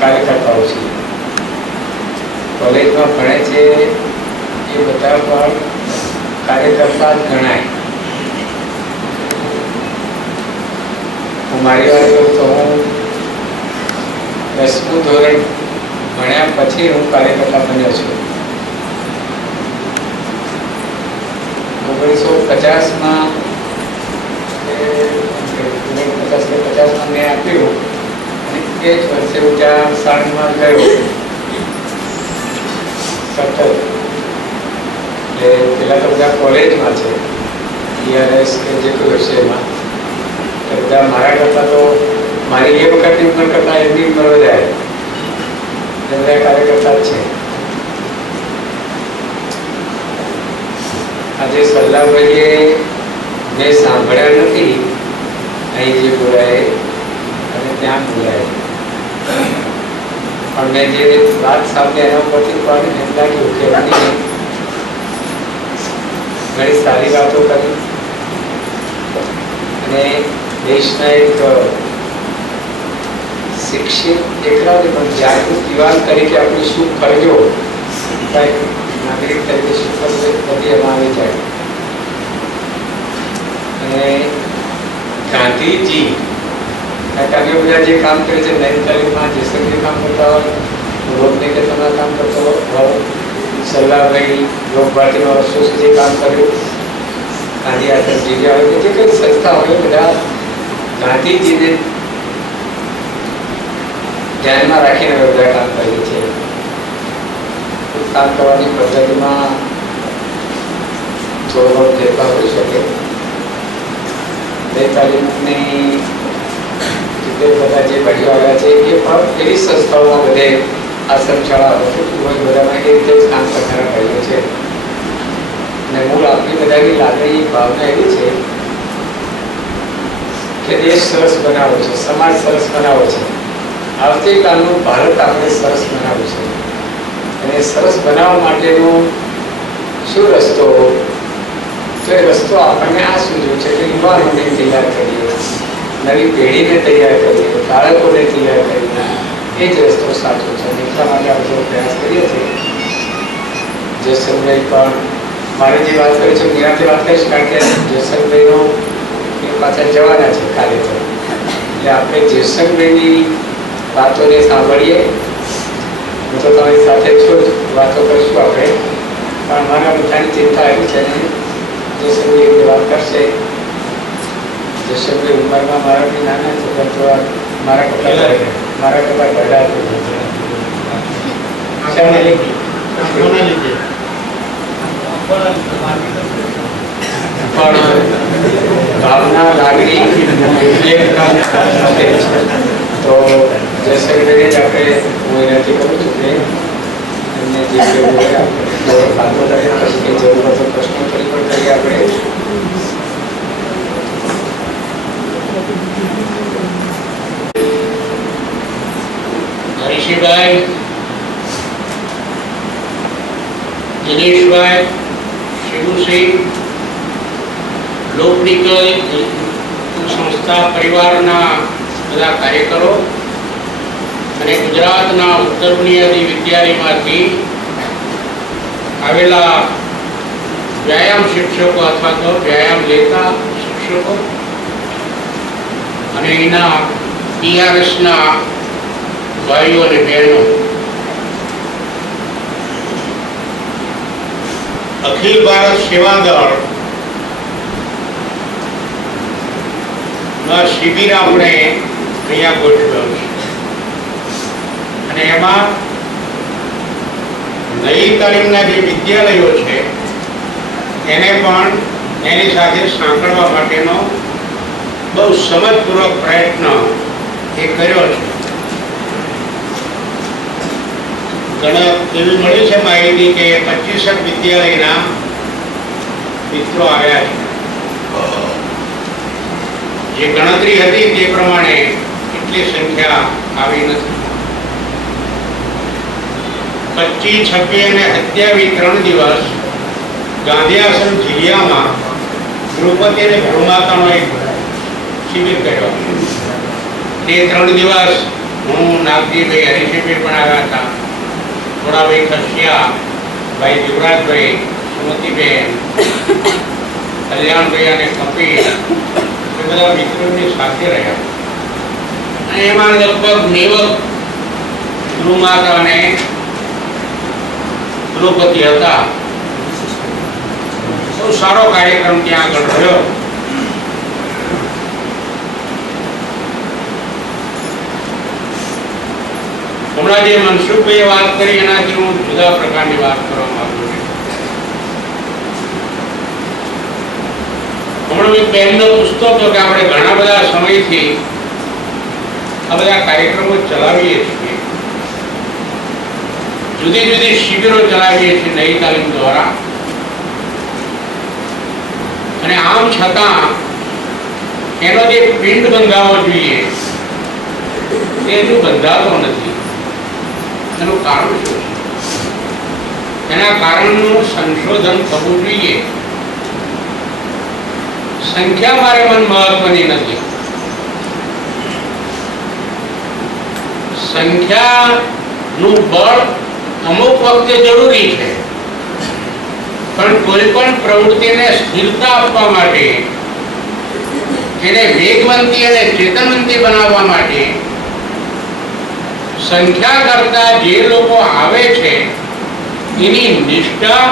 કાર્યકર્તાઓ છીએ. કોલેજમાં ભણે છે એ બધા પણ કાર્યકર્તા જ ગણાય. હું મારી વાત કરું તો હું 10મું ધોરણ ભણ્યા પછી હું કાર્યકર્તા બન્યો છું. 1950માં મેં આપ્યું અને એ જ વર્ષે હું ત્યાં સાણંદમાં ગયો સતત. એટલે પેલા તો બધા કોલેજમાં છે, ERS કે જે કોઈ વિષયમાં, તો બધા મારા કરતાં તો મારી એ વખતની ઉંમર કરતાં એમની ઉંમર વધારે, બધા કાર્યકર્તા જ છે. આજે સલ્લાભાઈએ મેં સાંભળ્યા નથી અહીં જે બોલાય અને ત્યાં બોલાય, પણ મેં જે વાત સાંભળી એના પરથી પણ એમ લાગ્યું કે ઘણી સારી વાતો કરી અને દેશના એક શિક્ષિત એકલા પણ જાગૃત યુવાન તરીકે આપણી શું ફરજો નાગરિક તરીકે શું ફરજો બધી એમાં આવી જાય. અને ગાંધીજી કાર્ય બધા જે કામ કરે છે, નવી તાલીમમાં જેસલમેર કામ કરતા હોય, રોગ નિકેતનમાં કામ કરતો હોય, સલ્લાભાઈ લોક ભારતીનો વર્ષો સુધી કામ કર્યું, ગાંધી આશ્રમ જીવ્યા હોય, જે કઈ સંસ્થા હોય બધા ગાંધીજીને ધ્યાનમાં રાખીને બધા કામ કરીએ છીએ. કામ કરવાની પદ્ધતિમાં થોડો ઘણો ફેરફાર હોઈ શકે. તાલીમની બધા જે ભાઈઓ આવ્યા છે એ પણ એવી સંસ્થાઓમાં બધે આશ્રમ શાળાઓ છે, બધામાં એ રીતે જ કામ કરનારા ભાઈઓ છે. અને મૂળ આપણી બધાની લાગણી ભાવના એવી છે કે દેશ સરસ બનાવો છે, સમાજ સરસ બનાવો છે, આવતીકાલનું ભારત આપણે સરસ બનાવવું છે. અને સરસ બનાવવા માટેનો શું રસ્તો? તો એ રસ્તો આપણને આ સૂચવ્યું છે કે યુવાનોને તૈયાર કરીએ, નવી પેઢીને તૈયાર કરીએ, બાળકોને તૈયાર કરીએ, એ જ રસ્તો સાચો છે. અને એટલા માટે આપણે પ્રયાસ કરીએ છીએ. જેસલભાઈ પણ મારે જે વાત કરી છે એનાથી વાત કરીશ, કારણ કે જેસલભાઈનો એ પાછા જવાના છે કાલે તો, એટલે આપણે જેસલભાઈની વાતોને સાંભળીએ. હું તો તમારી સાથે છું જ, વાતો કરીશું આપણે, પણ મારા બધાની ચિંતા એવી છે ને જેસલભાઈ વાત કરશે. જેસલભાઈ ઉંમરમાં મારાથી નાના છે, પરંતુ મારા કરતાં ગઢા પણ ભાવના લાગણી તો જેસલભાઈને જ આપણે હું એનાથી કરું છું કે એમને જે જરૂર હોય પ્રશ્નો ફરી પણ કરીએ આપણે. હરીશભાઈ, દિનેશભાઈ, શિવુસિંહ, લોકનિકલ સંસ્થા પરિવારના બધા કાર્યકરો અને ગુજરાતના ઉત્તર બુનિયાદી વિદ્યાલયમાંથી આવેલા વ્યાયામ શિક્ષકો અથવા તો વ્યાયામ લેતા શિક્ષકો અને એના ERSના ભાઈઓ અને બહેનો, અખિલ ભારત સેવા દળ શિબિર આપણે અહીંયા ગોઠવ્યો છે. અને એમાં નવી તાલીમના જે વિદ્યાલયો છે એને પણ એની સાથે સાંકળવા માટેનો બહુ સમજપૂર્વક પ્રયત્ન એ કર્યો છે. ઘણા એવી મળી છે માહિતી કે 25 વિદ્યાલયના મિત્રો આવ્યા છે. જે ગણતરી હતી તે પ્રમાણે એટલી સંખ્યા આવી નથી. 25, 26 અને 27 3 દિવસ ગાંધી આશ્રમ જિલ્લામાં દ્રૌપદી અને ભ્રુમાતાનો એક શિબિર કર્યો. તે 3 દિવસ હું નાગજીભાઈ હરીશભાઈ પણ આવ્યા હતા, થોડાભાઈ ખસિયા, ભાઈ યુવરાજભાઈ, સુમતીબેન, કલ્યાણભાઈ અને કપિલ, એ બધા મિત્રોની સાથે રહ્યા. અને એમાં લગભગ 90 ધ્રુવમાતા અને દ્રૌપદી હતા. બહુ સારો કાર્યક્રમ ત્યાં આગળ રહ્યો. હમણાં જે મનસુખભાઈએ વાત કરી એનાથી હું જુદા પ્રકારની વાત કરવા માંગુ છું. હમણાં મેં પહેલો પૂછતો હતો કે આપણે ઘણા બધા સમયથી આ બધા કાર્યક્રમો ચલાવીએ છીએ, જુદી જુદી શિબિરો ચલાવીએ છીએ નઈ તાલીમ દ્વારા, અને આમ છતાં એનો જે પિંડ બંધાવો જોઈએ તે હજુ બંધાતો નથી. એનું કારણ શું છે? એના કારણનું સંશોધન થવું જોઈએ. સંખ્યા મારે મન મહત્વની નથી. સંખ્યાનું બળ અમુક વખતે જરૂરી છે, પણ કોઈ પણ પ્રવૃત્તિને સ્થિરતા આપવા માટે, એને વેગવંતી અને ચેતનવંતી બનાવવા માટે સંખ્યા કરતા જે લોકો આવે છે એની નિષ્ઠા,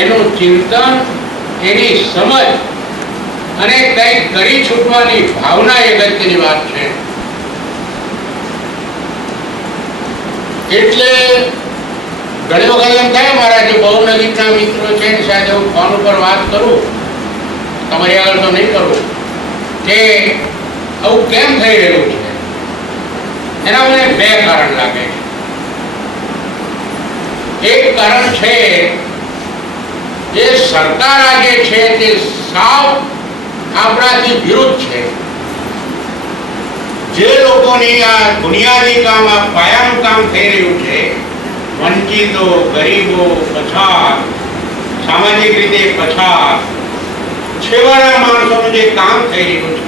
એનું ચિંતન, એની સમજ અને કંઈક કરી છૂટવાની ભાવના એ અગત્યની વાત છે. એટલે ઘણી વખત એમ થાય, મારા જે બહુ નજીકના મિત્રો છે એની સાથે હું ફોન ઉપર વાત કરું, તમારી આગળ તો નહીં કરું, કે આવું કેમ થઈ રહ્યું છે. એના મને બે કારણ લાગે છે. એક કારણ છે જે સરકાર આજે છે તે સાવ આપણાથી વિરુદ્ધ છે. જે લોકોની આ બુનિયાદી કામ, આ પાયાનું કામ થઈ રહ્યું છે, વંચિતો, ગરીબો, પછાત, સામાજિક રીતે પછાત, છેવાડા માણસોનું જે કામ થઈ રહ્યું છે,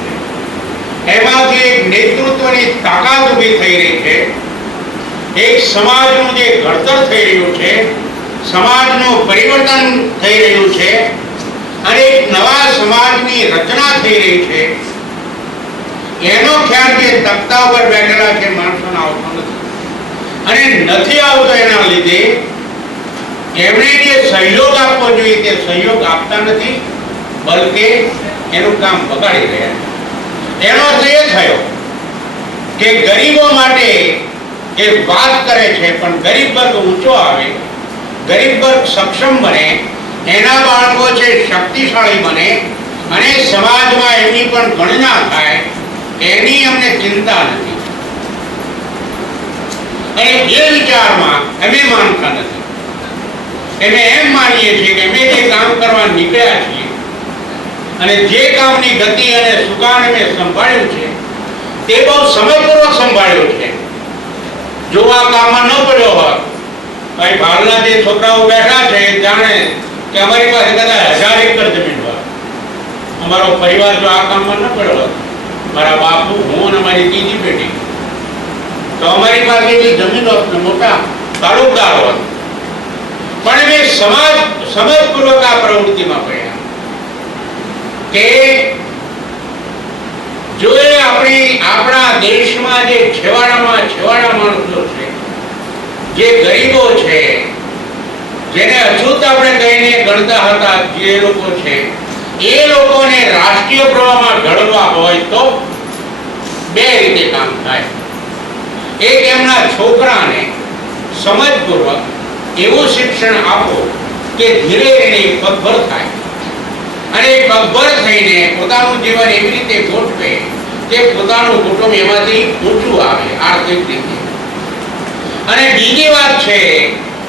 એમાંથી એક નેતૃત્વની તાકાત ઊભી થઈ રહી છે. એક સમાજનું જે ઘડતર થઈ રહ્યું છે, સમાજનું પરિવર્તન થઈ રહ્યું છે, અને એક નવા સમાજની રચના થઈ રહી છે. એનો ખ્યાલ જે તખ્તા ઉપર બેઠેલા છે માણસોને આવતો નથી, અને નથી આવતો એના લીધે એમણે જે સહયોગ આપવો જોઈએ તે સહયોગ આપતા નથી, બલકે એનું કામ બગાડી રહ્યા છે. એનો અર્થ એ થયો કે ગરીબો માટે એ વાત કરે છે, પણ ગરીબ વર્ગ ઊંચો આવે, ગરીબ વર્ગ સક્ષમ બને, એના બાળકો છે શક્તિશાળી બને, અને સમાજમાં એમની પણ ગણના થાય, એની અમને ચિંતા નથી. અને એ વિચારમાં અમે માનતા નથી. અમે એમ માનીએ છીએ કે અમે જે કામ કરવા નીકળ્યા છીએ અને જે કામની ગતિ અને સુકાન અમે સંભાળ્યું છે તે બહુ સમયપૂર્વક સંભાળ્યું છે. જો આ કામમાં ન પડ્યો હોત, ભાઈ બહારના જે છોકરાઓ બેઠા છે જાણે કે અમારી પાસે કદાચ 1000 એકર જમીન હોય, અમારો પરિવાર જો આ કામમાં ન પડ્યો હોત, મારા બાપુ, હું અને મારી ત્રીજી પેઢી, તો અમારી પાસે એવી જમીન હોત ને મોટા તાલુકદાર હોત. પણ અમે સમજપૂર્વક આ પ્રવૃત્તિમાં પડ્યા કે જો આપણા દેશમાં જે છેવાડા માણસો છે, જે ગરીબો છે, જેને અછૂત આપણે કહીને ગણતા હતા, જે લોકો છે, એ લોકોને રાષ્ટ્રીય પ્રવાહમાં ઢળવા હોય તો બે રીતે કામ થાય. એક, એમના છોકરાને સમજપૂર્વક એવું શિક્ષણ આપો કે ધીરે ધીરે પગભર થાય, અને પગભર થઈને પોતાનું જીવન એવી રીતે ગોઠવે કે પોતાનું કુટુંબ એમાંથી ઊંચું આવે આર્થિક રીતે. અને બીજી વાત છે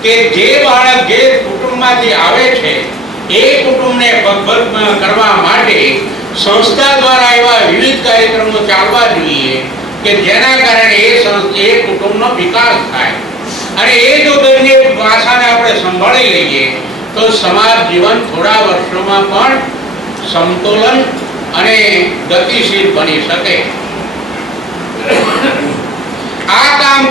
કે જે બાળક જે કુટુંબમાંથી આવે છે એ કુટુંબને પગભર કરવા માટે સંસ્થા દ્વારા એવા વિવિધ કાર્યક્રમો ચાલવા જોઈએ કે જેના કારણે એ કુટુંબનો વિકાસ થાય. અને એ જો બંને પાસાને આપણે સંભાળી લઈએ તો સમાજ જીવન થોડા વર્ષોમાં પણ સમતોલન અને ગતિશીલ બની શકે. આ કામ